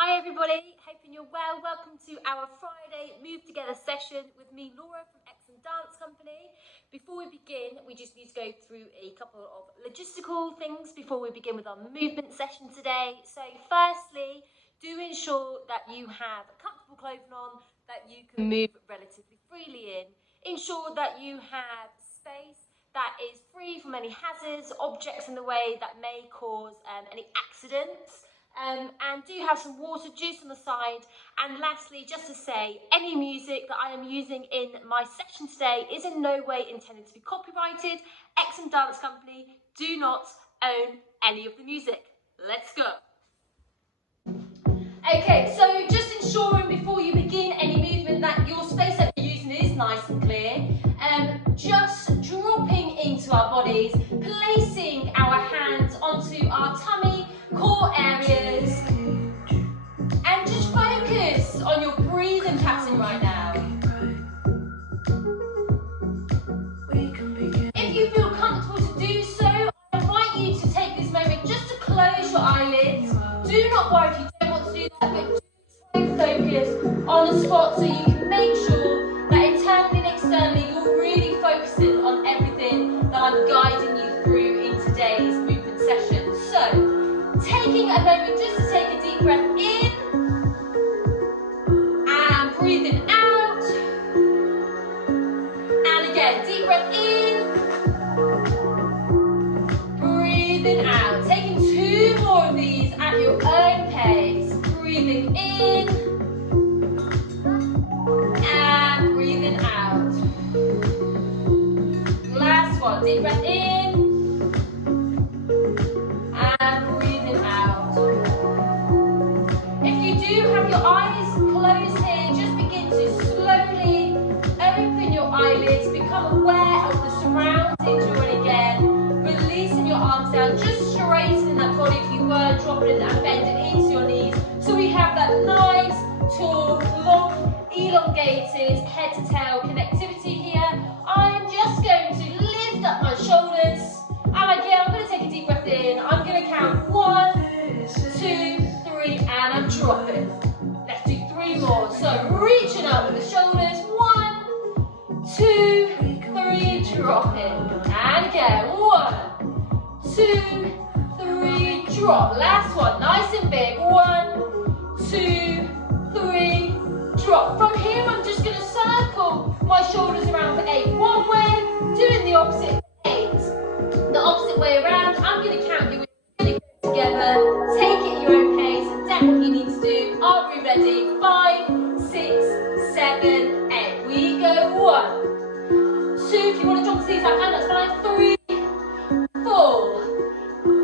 Hi everybody, hoping you're well. Welcome to our Friday Move Together session with me, Laura from Exim Dance Company. Before we begin, we just need to go through a couple of logistical things before we begin with our movement session today. So firstly, do ensure that you have comfortable clothing on that you can move relatively freely in. Ensure that you have space that is free from any hazards, objects in the way that may cause any accidents. And do have some water juice on the side. And lastly, just to say, any music that I am using in my session today is in no way intended to be copyrighted. Exim Dance Company do not own any of the music. Let's go. Okay, so just ensuring before you begin any movement that your space that you're using is nice and clear. Just dropping into our bodies, placing our hands onto our tummy, core areas, and just focus on your breathing pattern right now. If you feel comfortable to do so, I invite you to take this moment just to close your eyelids. Do not worry if you don't want to do that, but just focus on the spot so you can make sure that internally and externally you're really focusing on everything that I'm guiding you through in today's movement session. So, taking a moment just to take a deep breath in and breathing out. And again, deep breath in, breathing out. Taking two more of these at your own pace. Breathing in and breathing out. Last one, deep breath in and breathing out. If you do have your eyes closed here, just begin to slowly open your eyelids, become aware of the surroundings you're in again, releasing your arms down, just straightening that body if you were dropping it and bending into your knees. So we have that nice, tall, long, elongated head to tail connectivity here. I'm just going to lift up my shoulders, and again I'm going to take a deep breath in. I'm going to count 1, 2, 3, and I'm dropping. Let's do 3 more. So reaching up with the shoulders, 1, 2, 3, dropping. And again, 1, 2, 3, drop. Last one, nice and big. 1, 2, 3, drop. From here, I'm just going to circle my shoulders around for 8. One way, doing the opposite for 8. The opposite way around, I'm going to count you together. Take it at your own pace. Adapt what you need to do. Are we ready? 5, 6, 7, 8. We go 1, 2. If you want to drop the knees like that, that's fine. 3, 4,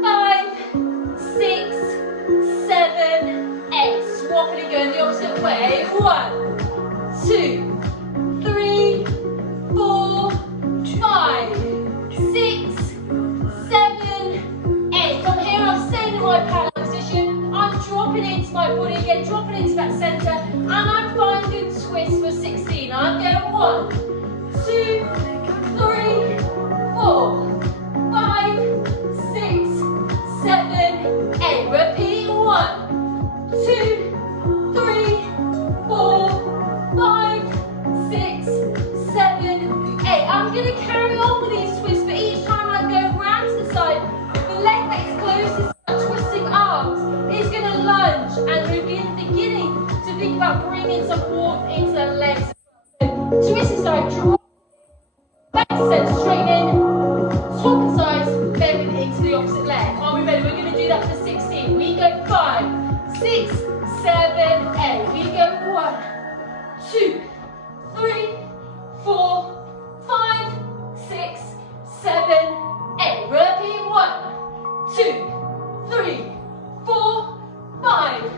5, 6, 7, 8. Swapping and going the opposite way. 1, 2, 3, 4, 5, 6, 7, 8. From here, I'm staying in my parallel position. I'm dropping into my body again, dropping into that centre, and I'm finding twist for 16. I'm going 1, 2, 3, 4, 5, 6, 7, 8. Repeat. 1, 2, 3, 4, 5, 6, 7, 8. I'm going to carry on with these twists, but each time I go round to the side, the leg that is closest to my twisting arms is going to lunge, and we're beginning to think about bringing some warmth into the legs. So, twisting side, draw back to centre, straighten in, swapping sides, bending into the opposite leg. Are we ready? We're going to do that for 16. We go 5, 6, 7, 8. We go 1, 2, 3, 4, 5, 6, 7, 8. Repeat. 1, 2, 3, 4, 5,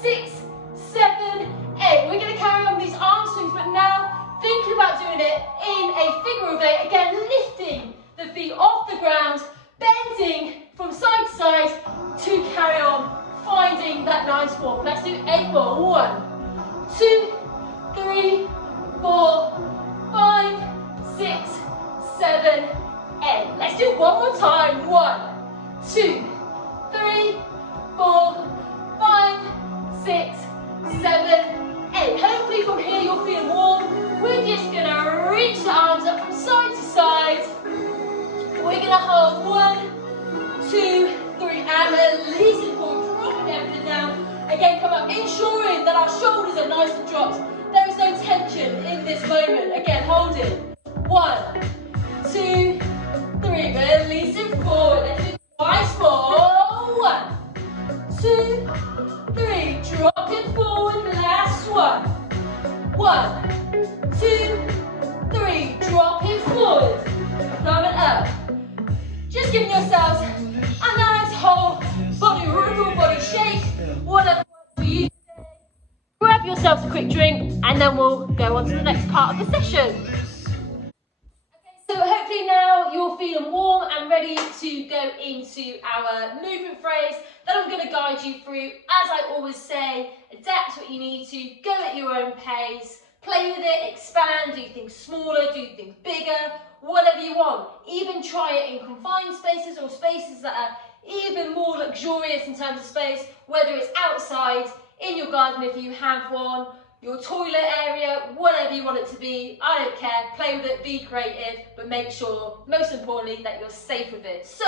6, 7, 8. We're going to carry on these arm swings, but now thinking about doing it in a figure of 8. Again, lifting the feet off the ground, bending from side to side to carry on, finding that nice walk. Let's do 8 more. 1, 2, 3, 4, 5, 6, 7, 8. Let's do one more time. 1, 2, 3, 4, 5, 6, 7, 8. Hopefully from here you're feeling warm. We're just gonna reach the arms up from side to side. We're gonna hold 1, 2, 3, and release it forward, dropping everything down. Again, come up, ensuring that our shoulders are nice and dropped. There is no tension in this moment. Again, hold it. 1, 2, 3, release it forward. Let's do it twice more. 1, 2, 3, drop it forward. Last one. 1, 2, 3, drop it forward. Coming up. Just giving yourselves a nice whole body ripple, body shake, whatever works for you. Grab yourselves a quick drink and then we'll go on to the next part of the session. So hopefully now you're feeling warm and ready to go into our movement phrase that I'm going to guide you through. As I always say, adapt what you need to, go at your own pace, play with it, expand, do things smaller, do things bigger, whatever you want. Even try it in confined spaces or spaces that are even more luxurious in terms of space, whether it's outside, in your garden if you have one, your toilet area, whatever you want it to be. I don't care, play with it, be creative, but make sure, most importantly, that you're safe with it. So,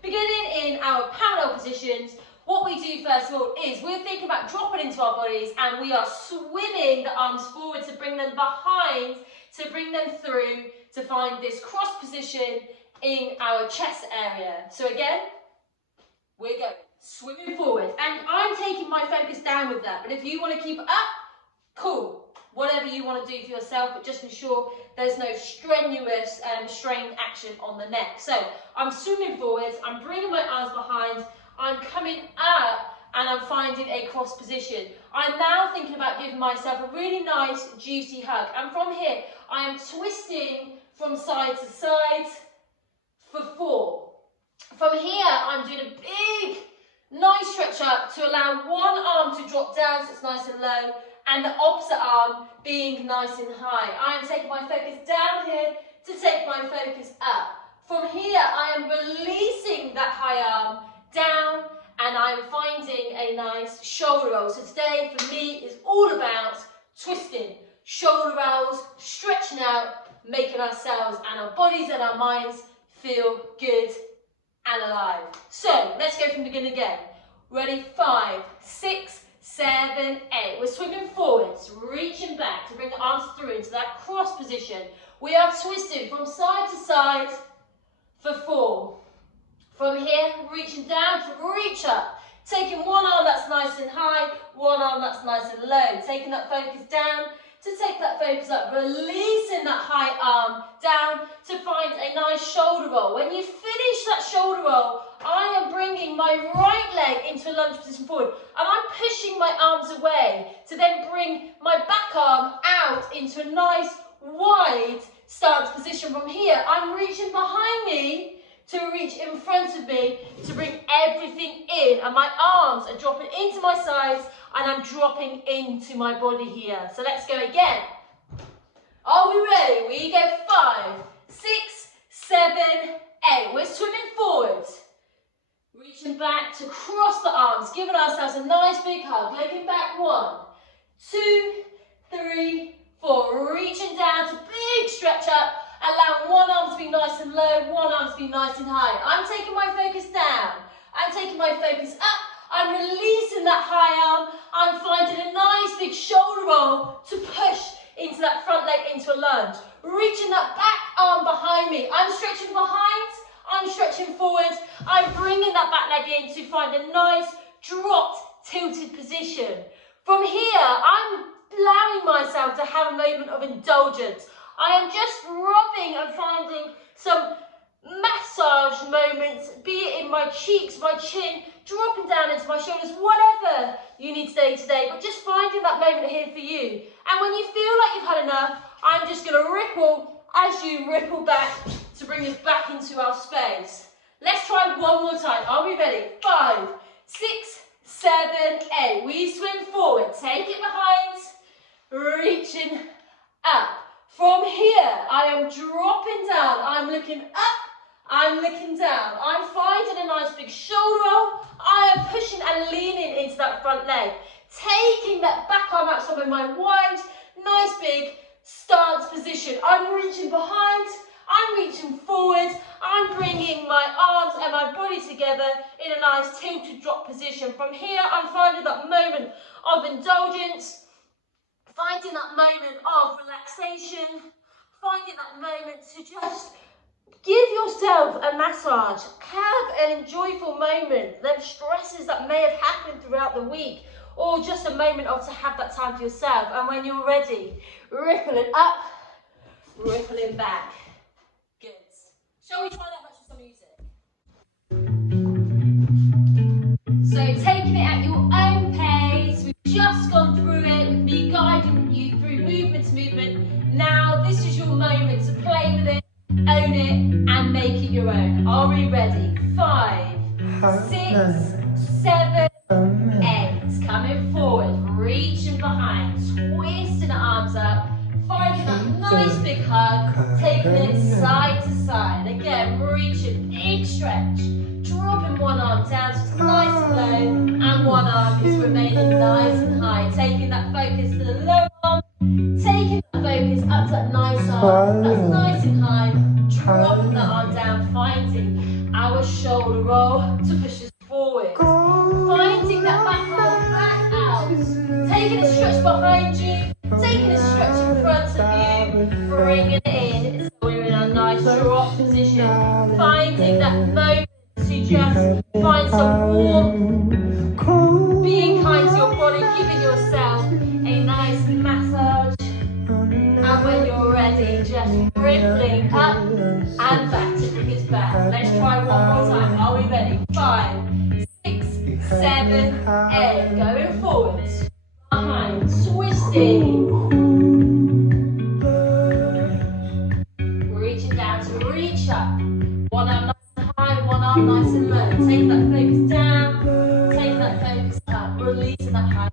beginning in our parallel positions, what we do first of all is we're thinking about dropping into our bodies and we are swimming the arms forward to bring them behind, to bring them through, to find this cross position in our chest area. So again, we're going swimming forward and I'm taking my focus down with that, but if you want to keep it up, cool, whatever you want to do for yourself, but just ensure there's no strenuous strained action on the neck. So I'm swimming forwards, I'm bringing my arms behind, I'm coming up and I'm finding a cross position. I'm now thinking about giving myself a really nice juicy hug, and from here I am twisting from side to side for 4. From here I'm doing a big nice stretch up to allow one arm to drop down so it's nice and low, and the opposite arm being nice and high. I am taking my focus down here to take my focus up. From here, I am releasing that high arm down and I'm finding a nice shoulder roll. So today, for me, is all about twisting, shoulder rolls, stretching out, making ourselves and our bodies and our minds feel good and alive. So, let's go from the beginning again. Ready? 5, 6, 7, 8. We're swimming forwards, reaching back to bring the arms through into that cross position. We are twisting from side to side for 4. From here, reaching down to reach up. Taking one arm that's nice and high, one arm that's nice and low. Taking that focus down to take that focus up. Releasing that high arm down to find a nice shoulder roll. When you finish that shoulder roll, I am bringing my right leg into a lunge position forward and I'm pushing my arms away to then bring my back arm out into a nice wide stance position. From here, I'm reaching behind me to reach in front of me to bring everything in, and my arms are dropping into my sides and I'm dropping into my body here. So let's go again. Are we ready? We go 5, 6, 7, 8. We're swimming forward. Reaching back to cross the arms, giving ourselves a nice big hug. Legging back 1, 2, 3, 4. Reaching down to big stretch up. Allowing one arm to be nice and low, one arm to be nice and high. I'm taking my focus down. I'm taking my focus up. I'm releasing that high arm. I'm finding a nice big shoulder roll to push into that front leg into a lunge. Reaching that back arm behind me. I'm stretching behind. I'm stretching forward. I'm bringing that back leg in to find a nice dropped, tilted position. From here, I'm allowing myself to have a moment of indulgence. I am just rubbing and finding some massage moments, be it in my cheeks, my chin, dropping down into my shoulders, whatever you need today, but just finding that moment here for you. And when you feel like you've had enough, I'm just going to ripple as you ripple back to bring us back into our space. Let's try one more time. Are we ready? 5, 6, 7, 8. We swim forward, take it behind, reaching up. From here, I am dropping down. I'm looking up, I'm looking down. I'm finding a nice big shoulder roll. I am pushing and leaning into that front leg. taking that back arm out, so I'm in my wide, nice big stance position. I'm reaching behind, I'm reaching forward, I'm bringing my arms and my body together in a nice tilted drop position. From here, I'm finding that moment of indulgence, finding that moment of relaxation, finding that moment to just give yourself a massage. Have an enjoyable moment. Them stresses that may have happened throughout the week, or just a moment of to have that time for yourself. And when you're ready, rippling up, rippling back. Good. Shall we try that much with some music? So taking it at your own pace. We've just gone through it with me guiding you through movement to movement. Now this is your moment to play with it, own it, and make it your own. Are we ready? 5, 6, 7, 8. Coming forward, reaching behind, twisting the arms up, finding that nice big hug, taking it side to side. Again, reaching, big stretch, dropping one arm down so it's nice and low, and one arm is remaining nice and high. Taking that focus to the lower arm, taking that focus up to that nice arm, that's nice and high, dropping that arm down, finding our shoulder roll to push us forward. Finding that back arm back out, taking a stretch behind you, taking a stretch in front of you, bringing it in so we're in a nice drop position. Finding that moment to just find some warmth, being kind to your body, giving yourself a nice massage. And when you're ready, just rippling up and back to bring it back. Let's try one more time. Are we ready? 5, 6, 7, 8. Going forwards, behind, twisting. Reaching down to reach up. One arm nice and high, one arm nice and low. Take that focus down, take that focus up, releasing that high.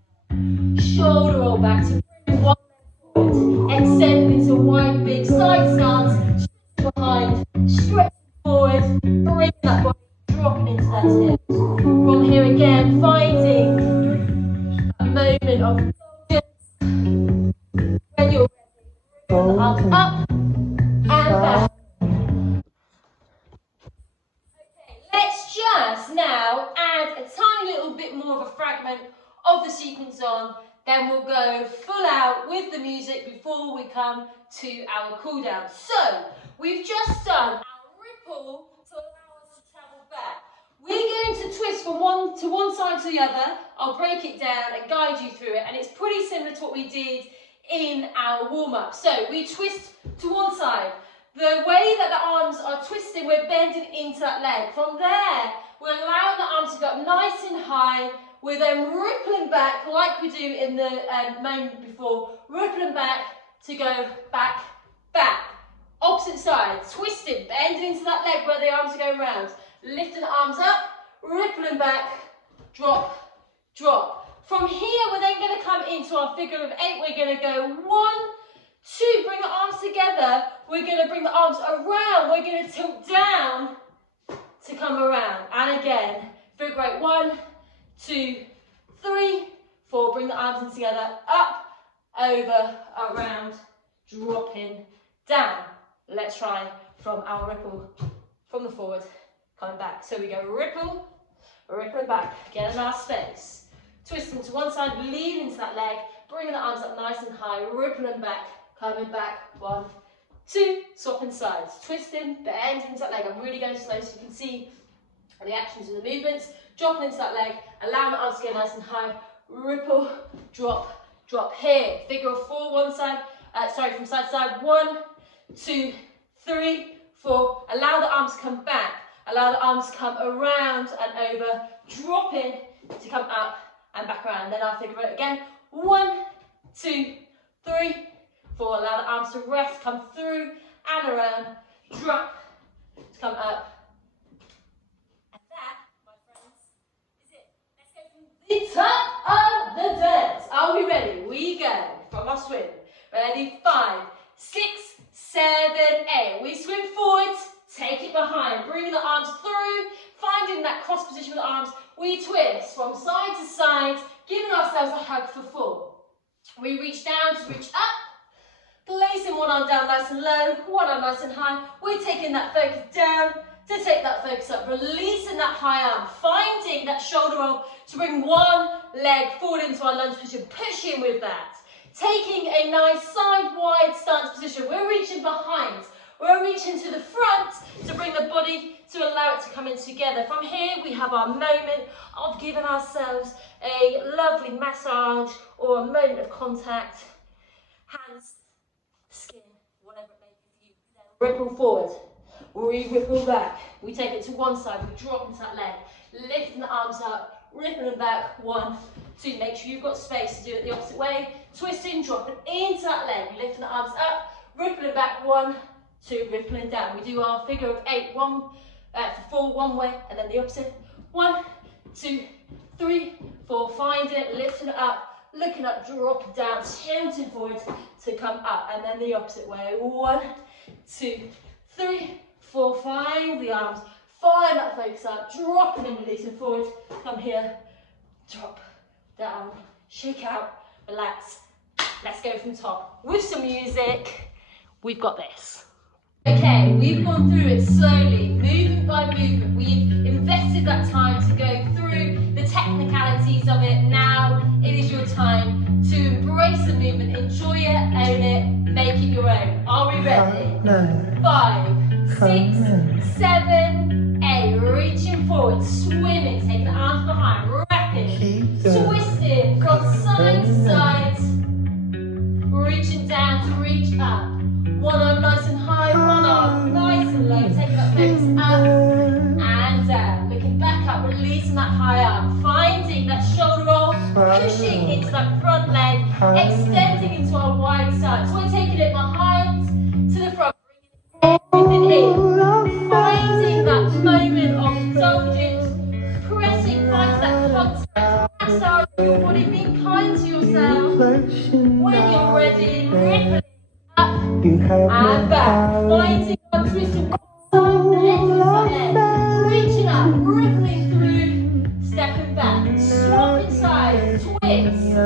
Shoulder roll back to bring one leg forward. Extend into wide, big side stance. Stretch behind, stretch forward, bring that body, dropping into that hips. From here again, finding that moment of indulgence. When you're ready, bring the arms up and back. Okay, let's just now add a tiny little bit more of a fragment of the sequence on, then we'll go full out with the music before we come to our cool down. So, we've just done our ripple to allow us to travel back. We're going to twist from one side to the other. I'll break it down and guide you through it, and it's pretty similar to what we did in our warm-up. So, we twist to one side. The way that the arms are twisting, we're bending into that leg. From there, we're allowing the arms to go up nice and high. We're then rippling back like we do in the moment before. Rippling back to go back, back. Opposite side, twisting, bending into that leg where the arms are going round. Lifting the arms up, rippling back, drop, drop. From here, we're then going to come into our figure of 8. We're going to go 1, 2, bring the arms together. We're going to bring the arms around. We're going to tilt down to come around. And again, figure 8, 1, 2, 3, 4. Bring the arms in together. Up, over, around, dropping, down. Let's try from our ripple, from the forward, coming back. So we go ripple, rippling back, get in our space. Twisting to one side, lean into that leg, bringing the arms up nice and high, rippling back, coming back. 1, 2, swapping sides. Twisting, bend into that leg. I'm really going slow so you can see the actions of the movements. Dropping into that leg, allowing the arms to get nice and high. Ripple, drop, drop. Here, figure of 4, one side, from side to side. 1, 2, 3, 4. Allow the arms to come back. Allow the arms to come around and over. Dropping to come up and back around. Then I'll figure it again. 1, 2, 3, 4. Allow the arms to rest, come through and around. Drop to come up. And that, my friends, is it. Let's go from the top of the dance. Are we ready? We go from our swim. Ready? 5, 6, 7, 8. We swim forward, take it behind, bringing the arms through, finding that cross position with the arms. We twist from side to side, giving ourselves a hug for 4. We reach down to reach up, placing one arm down nice and low, one arm nice and high. We're taking that focus down to take that focus up, releasing that high arm, finding that shoulder roll to bring one leg forward into our lunge position, pushing with that. Taking a nice side wide stance position. We're reaching behind. We're reaching to the front to bring the body to allow it to come in together. From here, we have our moment of giving ourselves a lovely massage or a moment of contact. Hands, skin, whatever it may be for you. Ripple forward. We ripple back. We take it to one side. We drop into that leg. Lifting the arms up, rippling back. 1, 2. Make sure you've got space to do it the opposite way. Twisting, dropping into that leg. Lifting the arms up, rippling back. 1, 2. Rippling down. We do our figure of 8. 1 for 4 one way, and then the opposite. 1, 2, 3, 4. Finding it, lifting it up. Looking up, dropping down, tilting forward to come up, and then the opposite way. 1, 2, 3, 4. Find the arms, find that focus up, dropping and releasing forward. Come here, drop, down, shake out, relax. Let's go from top. With some music, we've got this. Okay, we've gone through it slowly, movement by movement. We've invested that time to go through the technicalities of it. Now it is your time to embrace the movement, enjoy it, own it, make it your own. Are we ready? 5, 6, 7, 8. Reaching forward, swimming, taking the arms behind, wrapping, twisting from side to side, reaching down to reach up. One arm nice and high, one arm nice and low, taking that focus up and down. Looking back up, releasing that high arm, finding that shoulder roll, pushing into that front leg, extending into our wide side. So we're taking it behind to the front, bringing everything in, finding that moment of indulgence, pressing, finding that contact, massaging your body, being kind to yourself. When you're ready, rippling up and back, finding our twist of one side, reaching up, rippling through, stepping back, swapping sides, twist,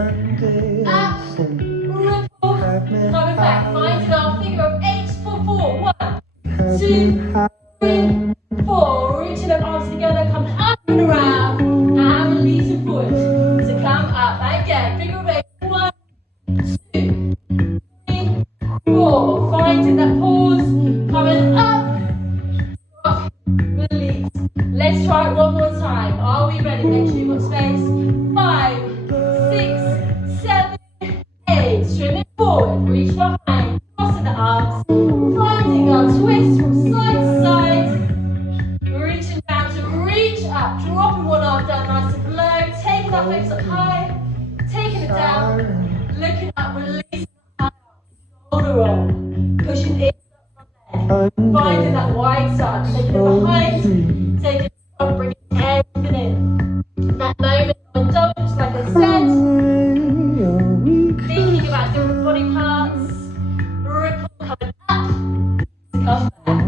up, ripple, coming back, finding our figure of 8 for 4. 1, 2, 3, 4. Reaching up, arms together, coming up and around, and releasing forward to come up again. Figure of 8. 1, 2, 3, 4. Finding that pause, coming up, drop, release. Let's try it one more time. Are we ready? Make sure you've got space. 5, 6, 7, 8. Swimming forward, reach behind, crossing the arms, finding our twist from side to side, reaching down to reach up, dropping one arm down nice and low, taking that focus up high, taking it down, looking up, releasing the high arm, shoulder roll, pushing in, finding that wide side, taking it behind, taking it up, bringing everything in. That moment of indulgence, like I said, thinking about different body parts, ripple coming up, come back,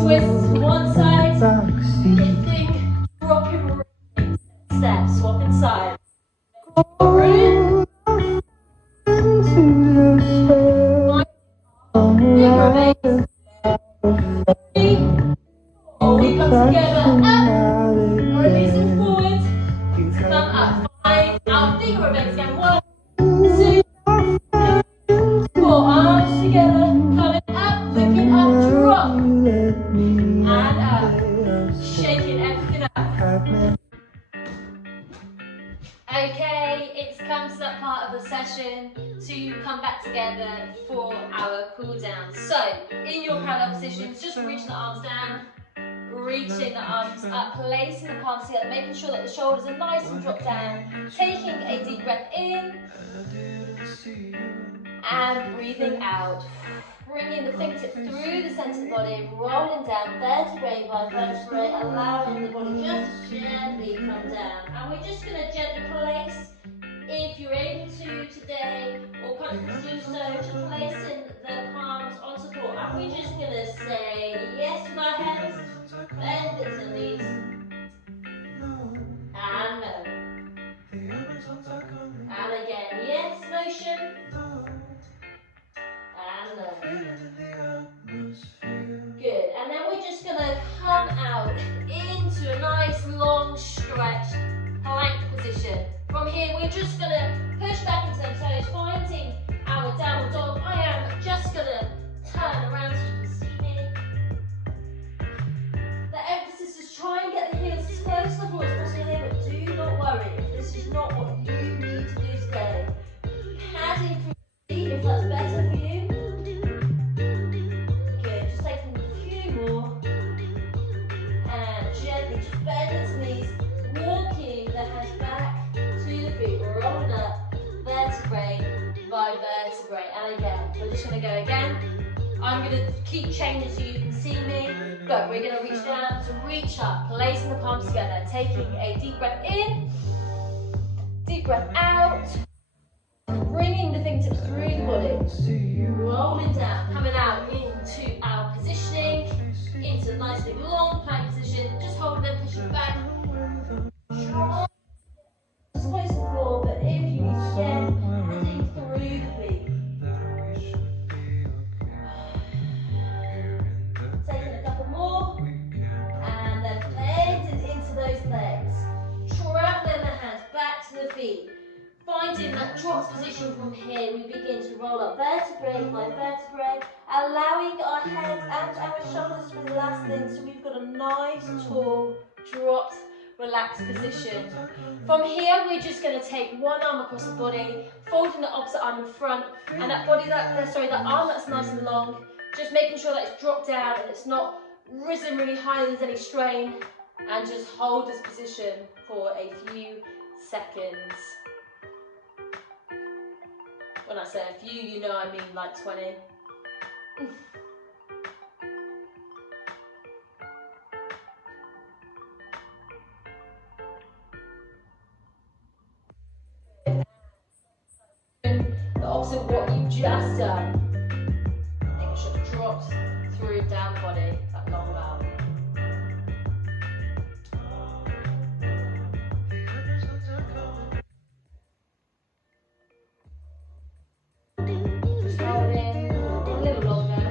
twist to one side, lifting, dropping, rippling, step, swapping sides. Room, figure of 8, 3, 4. We come together, up, releasing forward, come up, 5, our figure of 8 again, 1, 2, 4, arms together, coming up, looking up, drop, and up, shaking everything up. Okay, it's come to that part of the session to come back together for our cool down. So, in your parallel positions, just reaching the arms down, reaching the arms up, placing the palms together, making sure that the shoulders are nice and dropped down, taking a deep breath in, and breathing out. Bringing the fingertip through the centre of the body, rolling down vertebrae by vertebrae, allowing the body just to gently come down. And we're just going to gently place, if you're able to today, or comfortable to do so, just placing the palms on support. And we're just going to say yes with our hands, bend it to knees, and no. motion. And good. And then we're just going to come out into a nice long stretch plank position. From here, we're just going to push back into them toes, finding our downward dog. I am just going to turn around so you can see me. The emphasis is try and get the heels as close to the floor as possible here, but do not worry if this is not what you need to do today. Padding through the feet if that's better for you. Good, just taking a few more. And gently just bend the knees, walking the hands back to the feet, rolling up vertebrae by vertebrae. And again, we're just going to go again. I'm going to keep changing so you can see me. But we're going to reach down to reach up, placing the palms together, taking a deep breath in, deep breath out, bringing the fingertips through the body, rolling down, coming out into our positioning, into a nice big long plank position, just holding them, pushing back. Try as close to the floor, but if you need to again, heading through the feet. Taking a couple more, and then bending into those legs. Traveling the hands back to the feet. Finding that drops position from here, we begin to roll up vertebrae by vertebrae, allowing our heads and our shoulders to be the last thing, so we've got a nice, tall, dropped, relaxed position. From here, we're just going to take one arm across the body, folding the opposite arm in front, and that arm that's nice and long, just making sure that it's dropped down and it's not risen really high, there's any strain, and just hold this position for a few seconds. When I say a few, you know I mean like 20. The opposite of what you've just done. Making sure it drops through down the body, that long arm. Just hold in a little longer.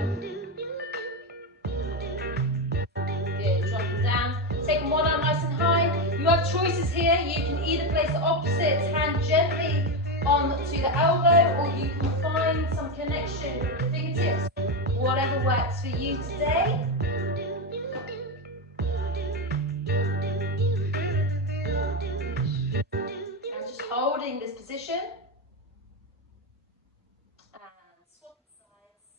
Good, dropping down. Taking one arm nice and high. You have choices here. You can either place the opposite hand gently onto the elbow, or you can find some connection with the fingertips. Whatever works for you today. And just holding this position. And swap sides.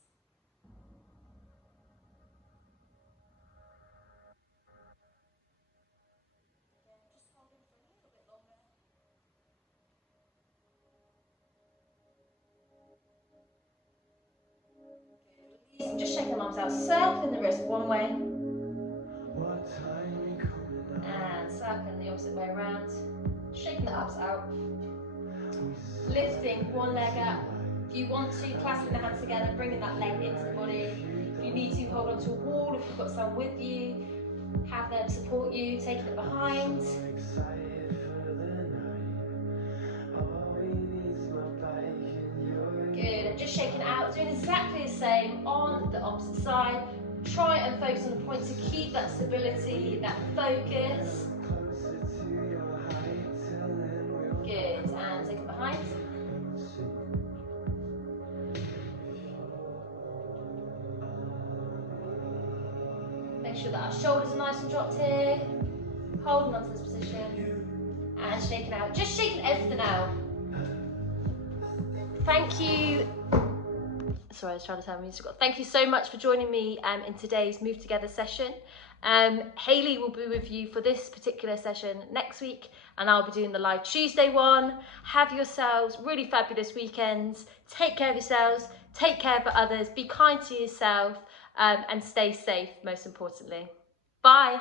Again, just holding for a little bit longer. Good. Just shake the arms out, circling the wrist one way. And circling the opposite way around. Shaking the abs out. Lifting one leg up. If you want to, clasping the hands together, bringing that leg into the body. If you need to, hold on to a wall. If you've got someone with you, have them support you, taking it behind. Good, and just shaking out, doing exactly the same on the opposite side. Try and focus on the point to keep that stability, that focus. Good, and take it behind. Make sure that our shoulders are nice and dropped here. Holding on to this position. And shaking out, just shaking everything out. Thank you. Sorry, I was trying to turn music off. Thank you so much for joining me in today's Move Together session. Hayley will be with you for this particular session next week, and I'll be doing the live Tuesday one. Have yourselves really fabulous weekends. Take care of yourselves, take care of others, be kind to yourself, and stay safe, most importantly. Bye.